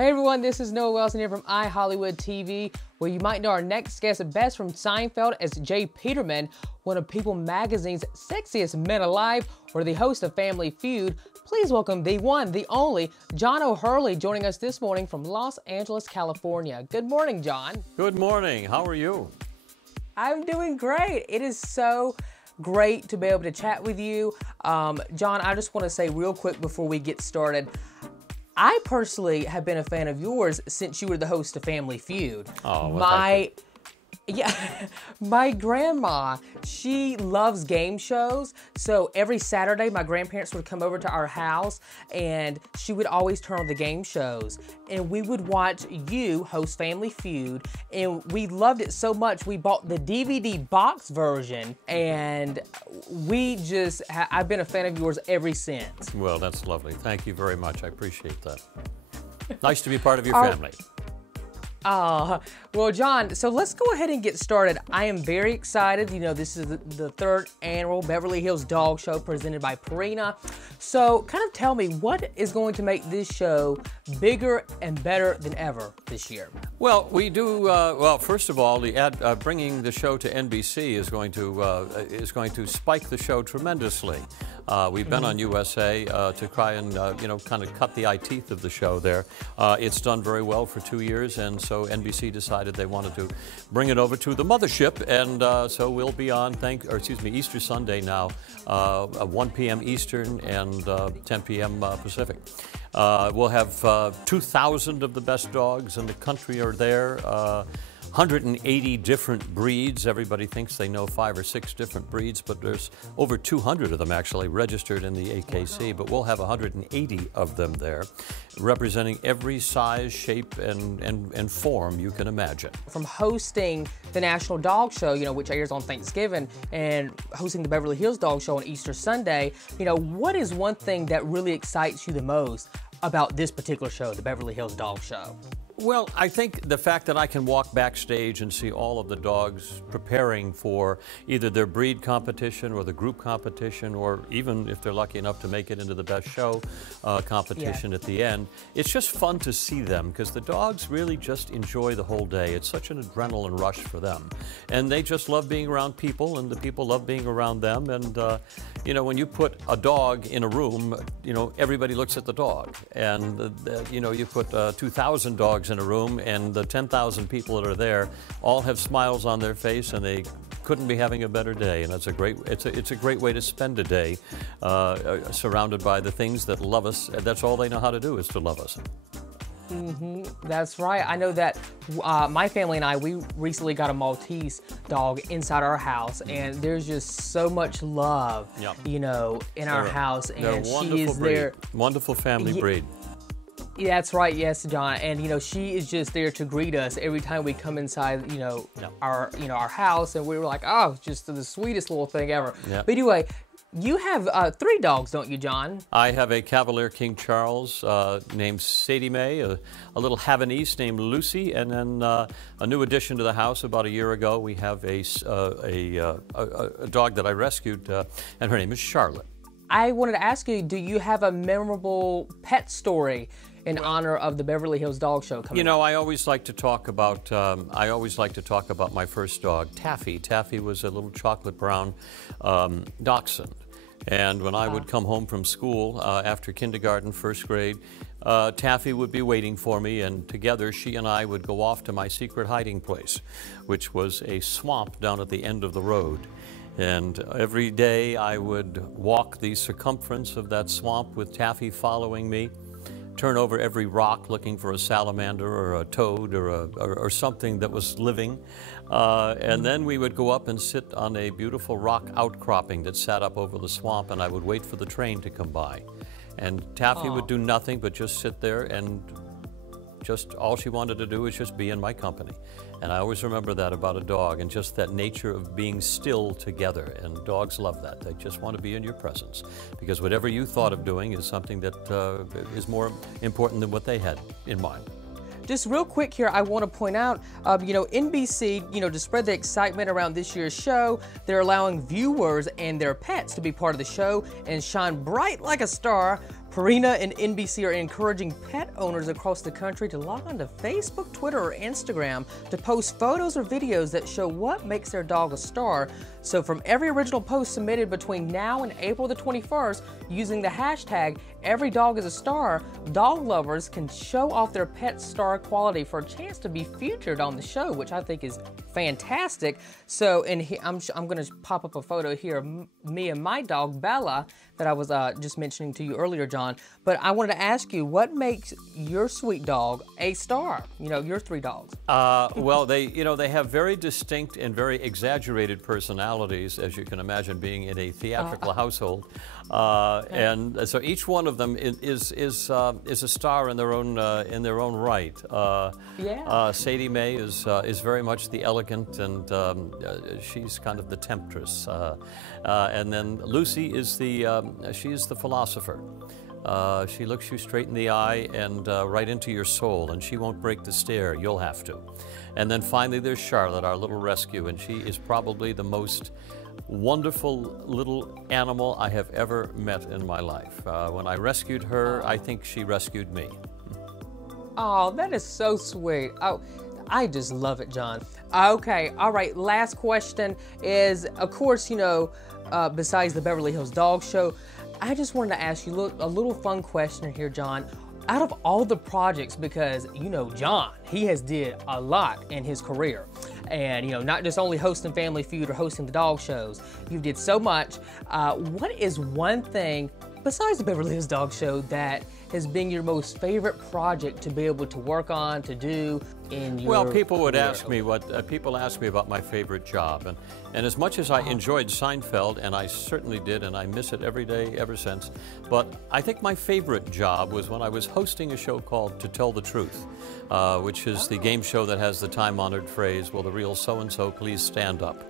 Hey everyone, this is Noah Wilson here from iHollywood TV, where you might know our next guest best from Seinfeld as Jay Peterman, one of People Magazine's sexiest men alive, or the host of Family Feud. Please welcome the one, the only, John O'Hurley, joining us this morning from Los Angeles, California. Good morning, John. Good morning. How are you? I'm doing great. It is so great to be able to chat with you. John, I just want to say real quick before we get started, I personally have been a fan of yours since you were the host of Family Feud. Oh, well, my grandma, she loves game shows. So every Saturday, my grandparents would come over to our house and she would always turn on the game shows. And we would watch you host Family Feud. And we loved it so much, we bought the DVD box version. And I've been a fan of yours ever since. Well, that's lovely. Thank you very much. I appreciate that. Nice to be part of your family. Well, John, so let's go ahead and get started. I am very excited. You know, this is the third annual Beverly Hills Dog Show presented by Purina. So kind of tell me, what is going to make this show bigger and better than ever this year? Well, we do, well, first of all, bringing the show to NBC is going to spike the show tremendously. We've been on USA to try and, kind of cut the eye teeth of the show there. It's done very well for 2 years, and so NBC decided they wanted to bring it over to the mothership, and so we'll be on, Easter Sunday now, 1 p.m. Eastern and 10 p.m. Pacific. We'll have 2,000 of the best dogs in the country are there. 180 different breeds. Everybody thinks they know 5 or 6 different breeds, but there's over 200 of them actually registered in the AKC, but we'll have 180 of them there, representing every size, shape, and form you can imagine. From hosting the National Dog Show, which airs on Thanksgiving, and hosting the Beverly Hills Dog Show on Easter Sunday, what is one thing that really excites you the most about this particular show, the Beverly Hills Dog Show? Well, I think the fact that I can walk backstage and see all of the dogs preparing for either their breed competition or the group competition, or even if they're lucky enough to make it into the best show competition at the end, it's just fun to see them because the dogs really just enjoy the whole day. It's such an adrenaline rush for them. And they just love being around people, and the people love being around them. And, when you put a dog in a room, everybody looks at the dog. And, you put 2,000 dogs in a room, and the 10,000 people that are there all have smiles on their face, and they couldn't be having a better day. And it's a great way to spend a day surrounded by the things that love us. That's all they know how to do, is to love us. That's right. I know that my family and I, we recently got a Maltese dog inside our house, and there's just so much love, in our house. And she is there. Wonderful family breed. That's right, yes, John. And she is just there to greet us every time we come inside, our house, and we were like, oh, just the sweetest little thing ever. But anyway, you have 3 dogs, don't you, John? I have a Cavalier King Charles named Sadie Mae, a little Havanese named Lucy, and then a new addition to the house about a year ago. We have a dog that I rescued, and her name is Charlotte. I wanted to ask you, do you have a memorable pet story in honor of the Beverly Hills Dog Show coming up? I always like to talk about my first dog, Taffy. Taffy was a little chocolate brown dachshund. And when I would come home from school after kindergarten, first grade, Taffy would be waiting for me, and together she and I would go off to my secret hiding place, which was a swamp down at the end of the road. And every day I would walk the circumference of that swamp with Taffy following me, turn over every rock looking for a salamander or a toad or something that was living. And then we would go up and sit on a beautiful rock outcropping that sat up over the swamp, and I would wait for the train to come by. And Taffy would do nothing but just sit there, and just all she wanted to do was just be in my company. And I always remember that about a dog, and just that nature of being still together. And dogs love that. They just want to be in your presence, because whatever you thought of doing is something that is more important than what they had in mind. Just real quick here, I want to point out, NBC, to spread the excitement around this year's show, they're allowing viewers and their pets to be part of the show and shine bright like a star Purina and NBC are encouraging pet owners across the country to log on to Facebook, Twitter, or Instagram to post photos or videos that show what makes their dog a star. So from every original post submitted between now and April the 21st, using the hashtag #EveryDogIsAStar, dog lovers can show off their pet's star quality for a chance to be featured on the show, which I think is fantastic. So, I'm going to pop up a photo here of me and my dog, Bella, that I was just mentioning to you earlier, John. But I wanted to ask you, what makes your sweet dog a star? You know, your 3 dogs. Well, they have very distinct and very exaggerated personalities, as you can imagine, being in a theatrical household. And so each one of them is a star in their own right. Sadie Mae is very much the elegant, and she's kind of the temptress. And then Lucy is she's the philosopher. She looks you straight in the eye and right into your soul, and she won't break the stare. You'll have to. And then finally there's Charlotte, our little rescue, and she is probably the most wonderful little animal I have ever met in my life. When I rescued her, I think she rescued me. Oh, that is so sweet. Oh, I just love it, John. Okay, all right, last question is, of course, you know, besides the Beverly Hills Dog Show, I just wanted to ask you a little fun question here, John. Out of all the projects, because, you know, John, he has did a lot in his career. And, you know, not just only hosting Family Feud or hosting the dog shows. You did so much. What is one thing, besides the Beverly Hills Dog Show, that has been your most favorite project to be able to work on, to do in your people would career? ask me people ask me about my favorite job, and as much as I enjoyed Seinfeld, and I certainly did, and I miss it every day ever since, but I think my favorite job was when I was hosting a show called To Tell the Truth, which is the game show that has the time-honored phrase, "Will the real so-and-so please stand up?"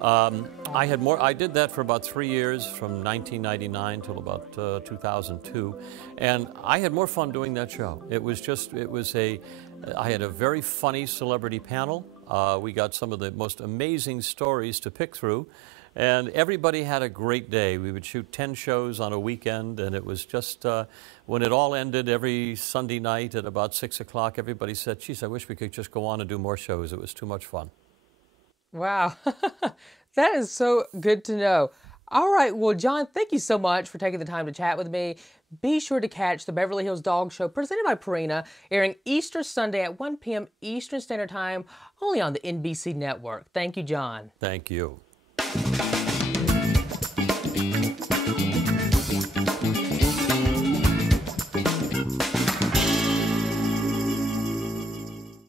I did that for about 3 years, from 1999 till about 2002, and I had more fun doing that show. I had a very funny celebrity panel. We got some of the most amazing stories to pick through, and everybody had a great day. We would shoot 10 shows on a weekend, and it was just, when it all ended every Sunday night at about 6 o'clock, everybody said, "Geez, I wish we could just go on and do more shows. It was too much fun." Wow, that is so good to know. All right, well, John, thank you so much for taking the time to chat with me. Be sure to catch the Beverly Hills Dog Show presented by Purina, airing Easter Sunday at 1 p.m. Eastern Standard Time, only on the NBC network. Thank you, John. Thank you.